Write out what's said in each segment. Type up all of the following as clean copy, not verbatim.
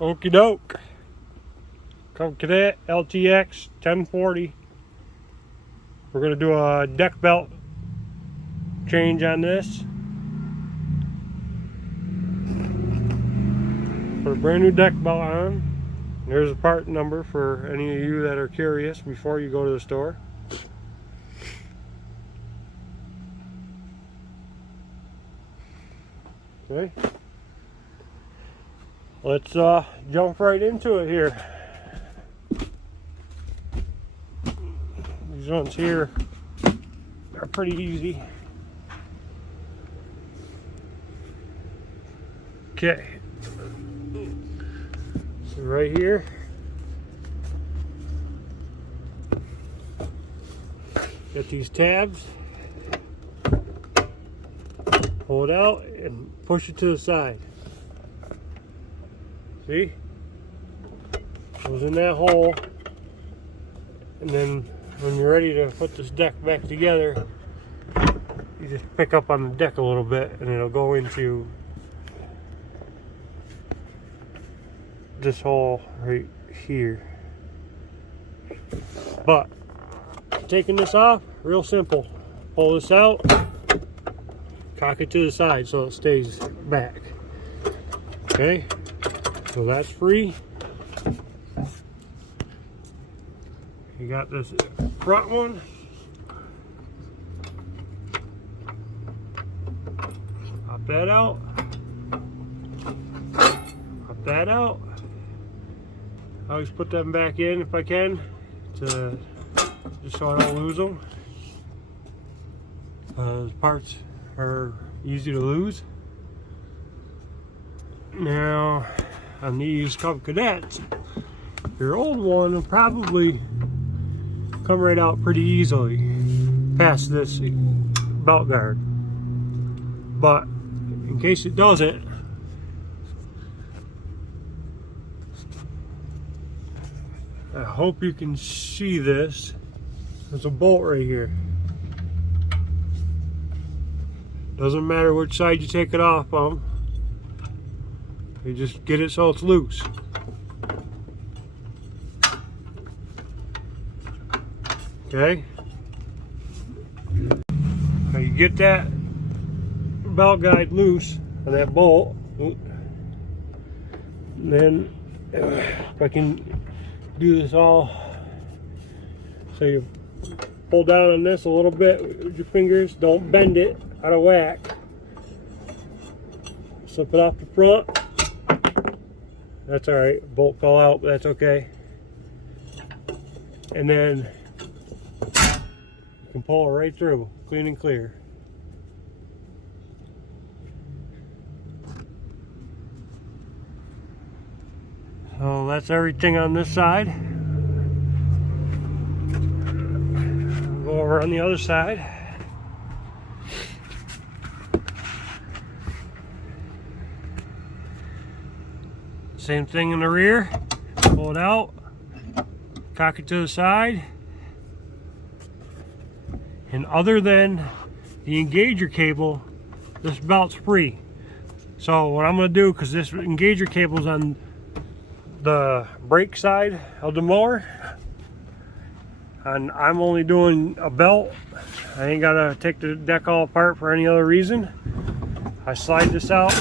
Okie doke. Come Cadet LTX1040. We're going to do a deck belt change on this. Put a brand new deck belt on. There's a part number for any of you that are curious before you go to the store. Okay. Let's jump right into it here. These ones here are pretty easy. Okay. So right here, get these tabs, pull it out and push it to the side. See? Goes in that hole, and then when you're ready to put this deck back together, you just pick up on the deck a little bit and it'll go into this hole right here. But taking this off, real simple. Pull this out, cock it to the side so it stays back. Okay, so that's free. You got this front one. Pop that out. Pop that out. I always put them back in if I can, to just so I don't lose them. The parts are easy to lose. Now, on these Cadets, your old one will probably come right out pretty easily past this belt guard. But in case it doesn't, I hope you can see this. There's a bolt right here. Doesn't matter which side you take it off on. You just get it so it's loose. Okay. Now you get that belt guide loose on that bolt. And then if I can do this all, so you pull down on this a little bit with your fingers, don't bend it out of whack. Slip it off the front. That's alright, bolt fell out, but that's okay. And then you can pull it right through, clean and clear. So that's everything on this side. Go over on the other side. Same thing in the rear. Pull it out, cock it to the side. And other than the engager cable, this belt's free. So what I'm going to do, because this engager cable's on the brake side of the mower, and I'm only doing a belt, I ain't got to take the deck all apart for any other reason. I slide this out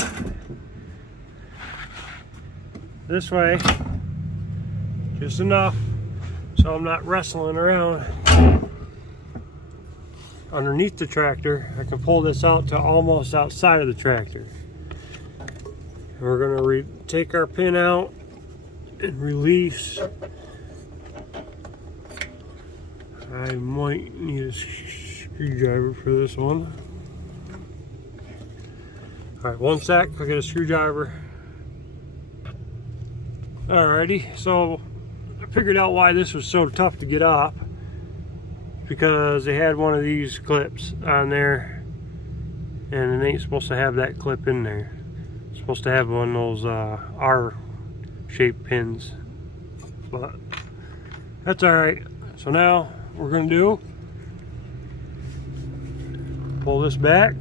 this way just enough so I'm not wrestling around underneath the tractor. I can pull this out to almost outside of the tractor. And we're going to take our pin out and release. I might need a screwdriver for this one. Alright, one sec, I'll get a screwdriver. Alrighty, so I figured out why this was so tough to get off. Because they had one of these clips on there, and it ain't supposed to have that clip in there. It's supposed to have one of those R-shaped pins, but that's alright. So now what we're going to do, pull this back.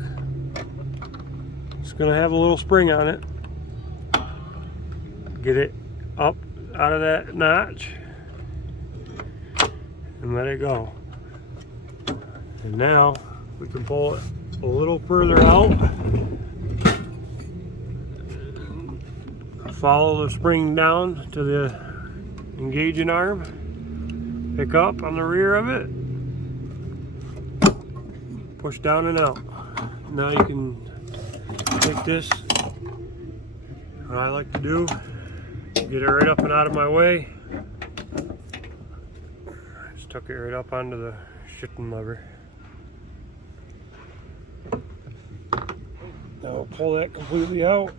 It's going to have a little spring on it. Get it up out of that notch and let it go. And now we can pull it a little further out, follow the spring down to the engaging arm, pick up on the rear of it, push down and out. Now you can take this, what I like to do, get it right up and out of my way. Just tuck it right up onto the shifting lever. Now we'll pull that completely out.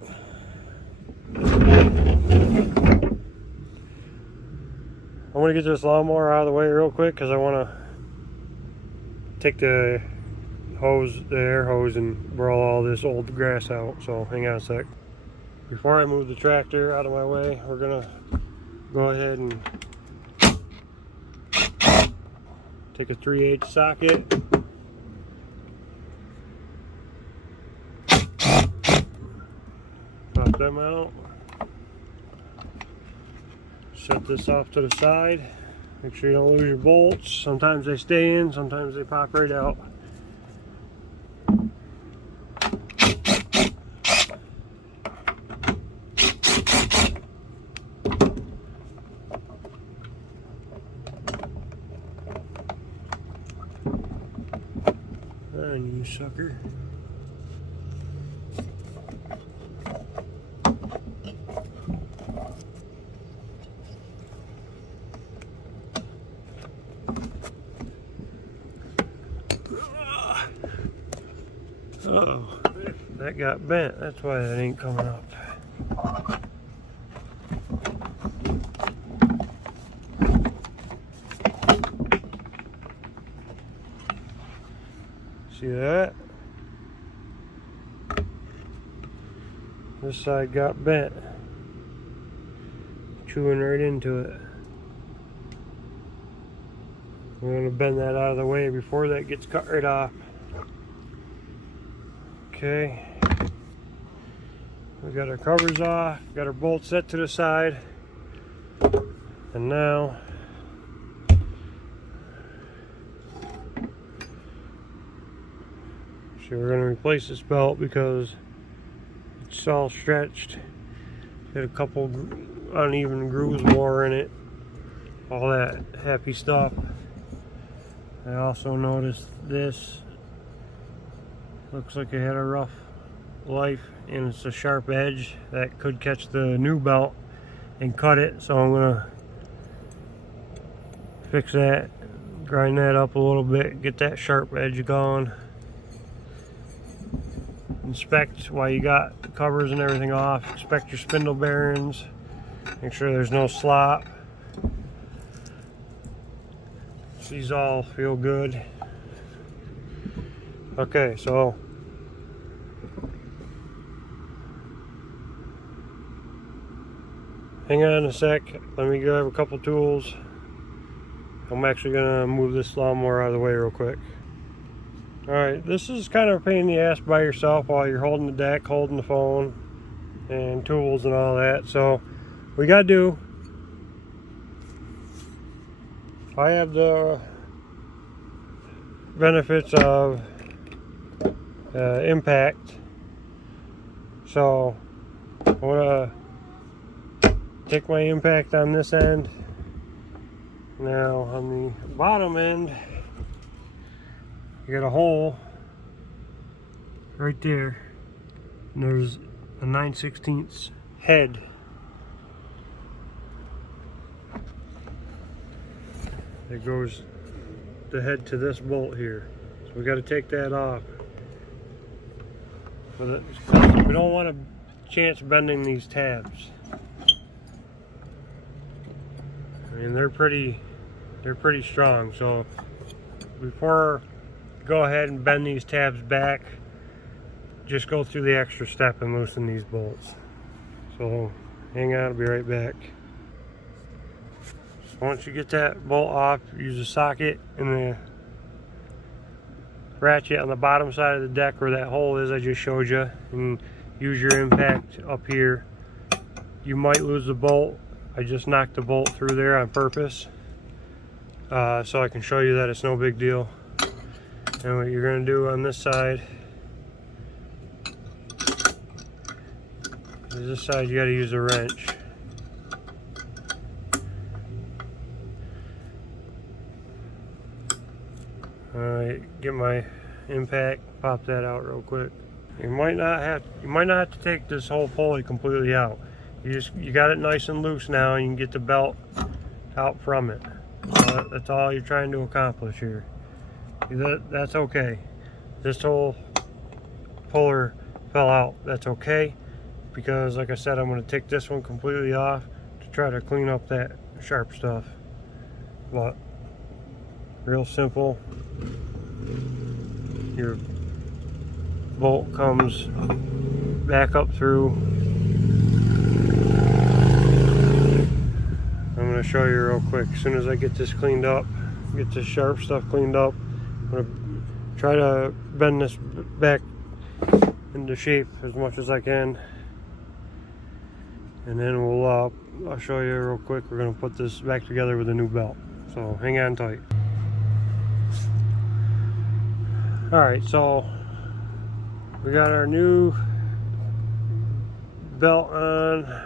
I'm going to get this lawnmower out of the way real quick because I want to take the air hose, and burl all this old grass out. So hang on a sec. Before I move the tractor out of my way, we're going to go ahead and take a 3/8 socket. Pop them out. Set this off to the side. Make sure you don't lose your bolts. Sometimes they stay in, sometimes they pop right out. And you sucker. Oh, that got bent. That's why that ain't coming up. See that? This side got bent. Chewing right into it. We're going to bend that out of the way before that gets cut right off. Okay, we got our covers off, got our bolts set to the side, and now we're going to replace this belt because it's all stretched. Got a couple uneven grooves more in it, all that happy stuff. I also noticed this. Looks like it had a rough life, and it's a sharp edge that could catch the new belt and cut it. So I'm gonna fix that, grind that up a little bit, get that sharp edge gone. Inspect while you got the covers and everything off. Inspect your spindle bearings. Make sure there's no slop. These all feel good. Okay, so hang on a sec. Let me grab a couple tools. I'm actually gonna move this lawnmower out of the way real quick. Alright, this is kind of a pain in the ass by yourself while you're holding the deck, holding the phone, and tools and all that. So, we gotta do. I have the benefits of impact, so I'm gonna take my impact on this end. Now on the bottom end, you got a hole right there, and there's a 9/16 head. That goes the head to this bolt here, so we got to take that off. But we don't want to chance bending these tabs. I mean, they're pretty strong. So before you go ahead and bend these tabs back, just go through the extra step and loosen these bolts. So hang on, I'll be right back. So once you get that bolt off, use a socket and the ratchet on the bottom side of the deck where that hole is I just showed you, and use your impact up here. You might lose the bolt. I just knocked the bolt through there on purpose, so I can show you that it's no big deal. And what you're going to do on this side is this side you got to use a wrench. Alright, get my impact, pop that out real quick. You might not have to take this whole pulley completely out. You got it nice and loose now, and you can get the belt out from it. That's all you're trying to accomplish here. That's okay. This whole puller fell out. That's okay, because like I said, I'm going to take this one completely off to try to clean up that sharp stuff. But real simple. Your bolt comes back up through. I'm going to show you real quick. As soon as I get this cleaned up, get this sharp stuff cleaned up, I'm going to try to bend this back into shape as much as I can, and then I'll show you real quick. We're going to put this back together with a new belt, so hang on tight. Alright, so we got our new belt on.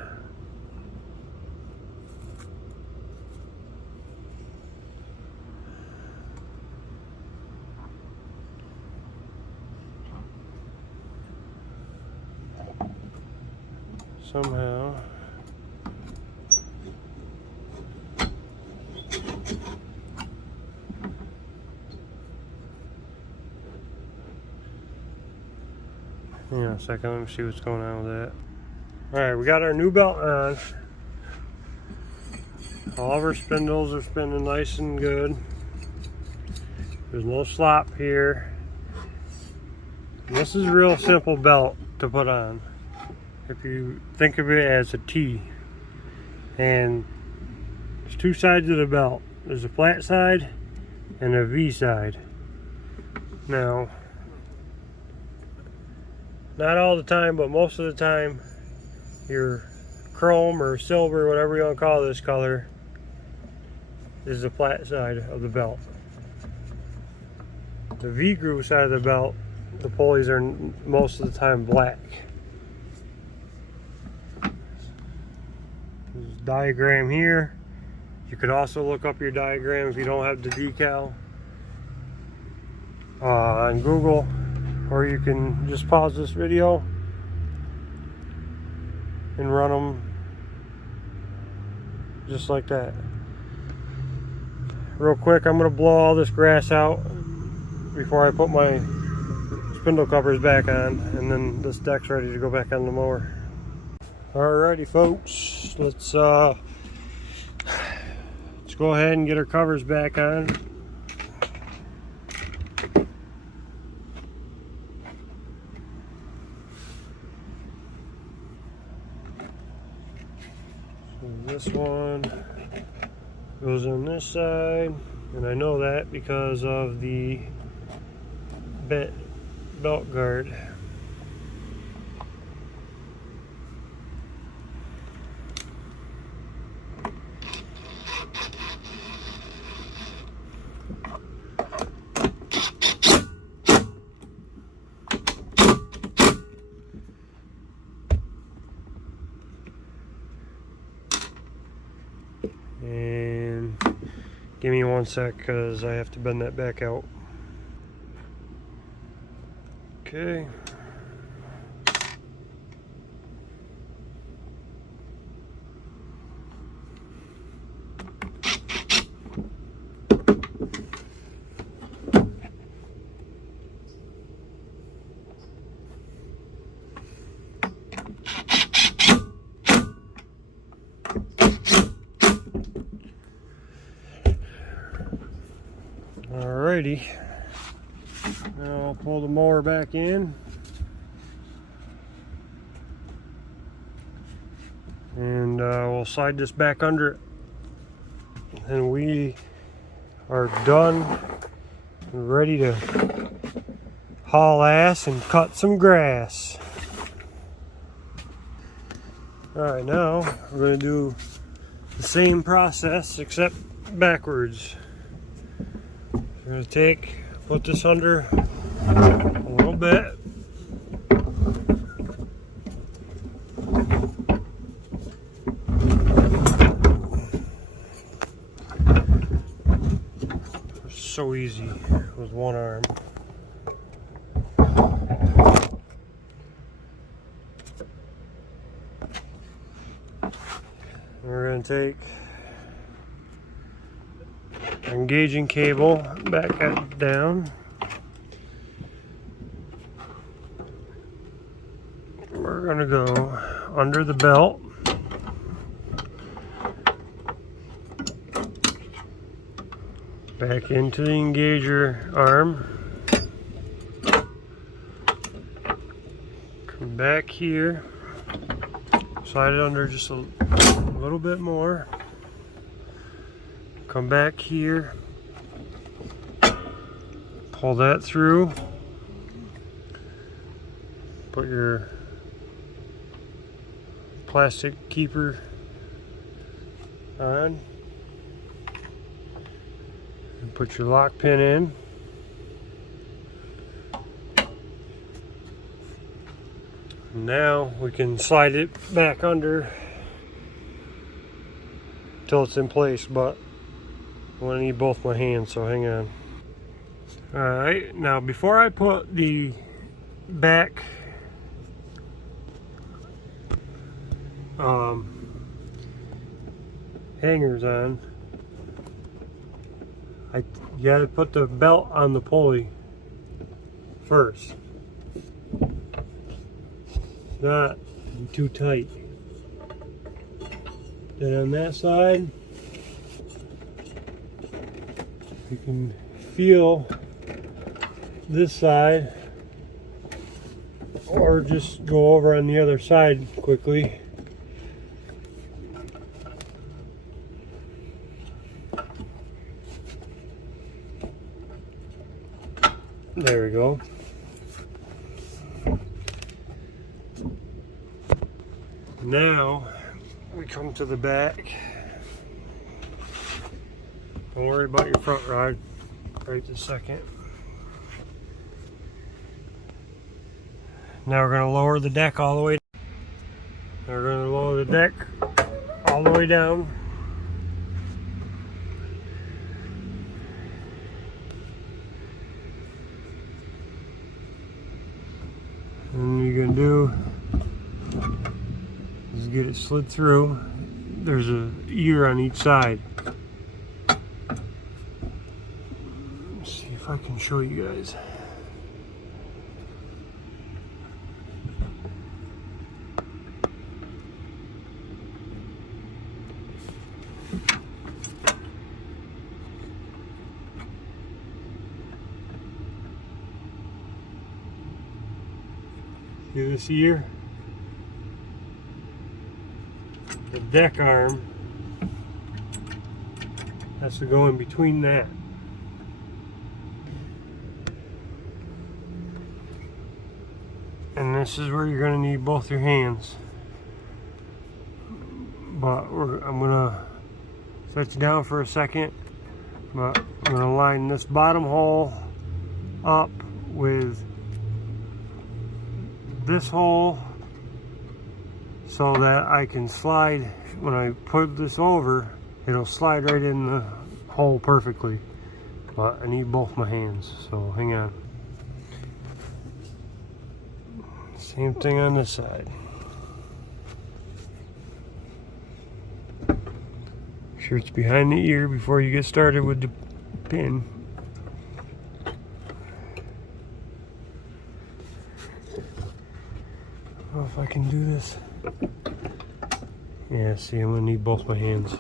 Somehow hang on a second, let me see what's going on with that. Alright, we got our new belt on. All of our spindles are spinning nice and good. There's no slop here. And this is a real simple belt to put on. If you think of it as a T, and there's two sides of the belt. There's a flat side and a V side. Now, not all the time, but most of the time, your chrome or silver, whatever you want to call this color, is the flat side of the belt. The V groove side of the belt, the pulleys are most of the time black. There's a diagram here. You could also look up your diagram if you don't have the decal on Google, or you can just pause this video and run them just like that. Real quick, I'm going to blow all this grass out before I put my spindle covers back on, and then this deck's ready to go back on the mower. Alrighty folks, let's go ahead and get our covers back on. So this one goes on this side, and I know that because of the belt guard. And give me 1 sec, because I have to bend that back out. Okay. Alrighty, now I'll pull the mower back in, and we'll slide this back under it, and we are done and ready to haul ass and cut some grass. Alright, now we're going to do The same process except backwards. We're going to put this under a little bit. It's so easy with one arm. We're going to take our engaging cable, back it down. We're going to go under the belt. Back into the engager arm. Come back here. Slide it under just a little bit more. Come back here. Pull that through. Put your plastic keeper on. And put your lock pin in. Now we can slide it back under till it's in place, but I'm going to need both my hands, so hang on. Alright, now before I put the back hangers on, you got to put the belt on the pulley first. Not too tight. Then on that side, you can feel this side, or just go over on the other side quickly. There we go. Now we come to the back. Don't worry about your front rod right this second. Now we're going to lower the deck all the way down. We're going to lower the deck all the way down. And you're going to do is get it slid through. There's a ear on each side. Let's see if I can show you guys. See this ear? The deck arm has to go in between that. And this is where you're going to need both your hands. But I'm going to set you down for a second. But I'm going to line this bottom hole up with this hole, so that I can slide, when I put this over, it'll slide right in the hole perfectly. But I need both my hands, so hang on. Same thing on this side. Make sure it's behind the ear before you get started with the pin. I don't know if I can do this. Yeah, see, I'm gonna need both my hands.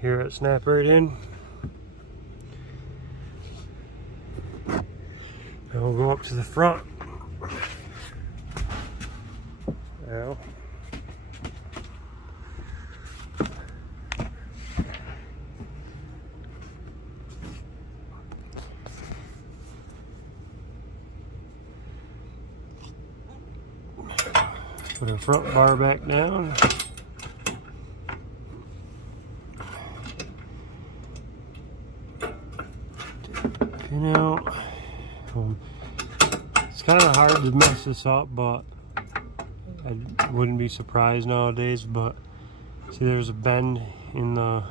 Hear it snap right in. Now we'll go up to the front. Now. Put our front bar back down. Pin out. It's kind of hard to mess this up, but I wouldn't be surprised nowadays. But see, there's a bend in the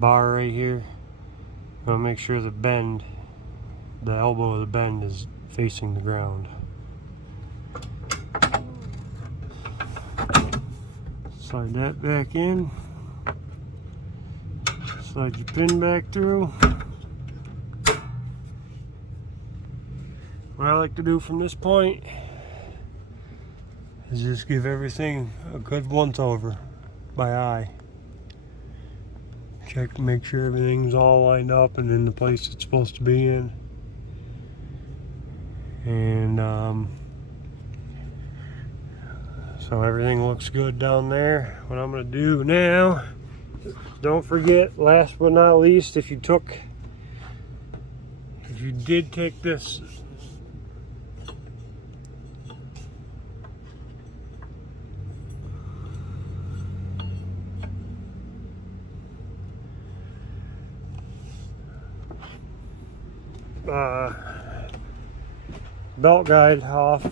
bar right here. I'll make sure the elbow of the bend is facing the ground. Slide that back in. Slide your pin back through. What I like to do from this point is just give everything a good once over by eye. Check, make sure everything's all lined up and in the place it's supposed to be in. And so everything looks good down there. What I'm going to do now, don't forget, last but not least, if you did take this belt guide off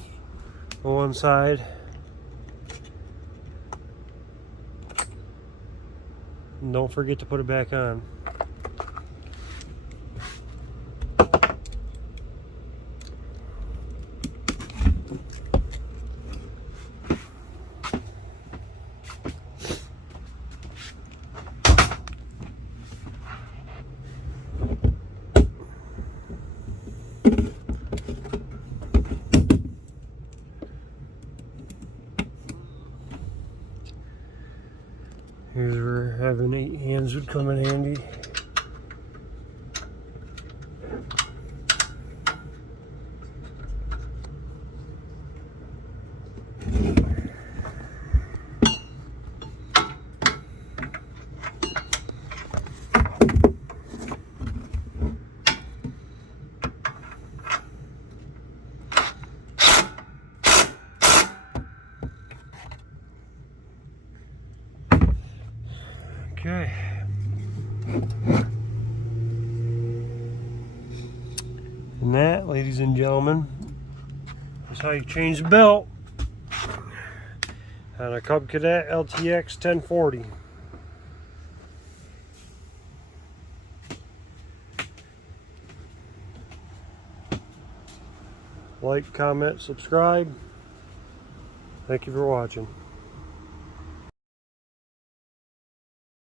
on one side, and don't forget to put it back on. Here's where having 8 hands would come in handy. Okay. And that, ladies and gentlemen, is how you change the belt on a Cadet LTX1040. Like, comment, subscribe. Thank you for watching.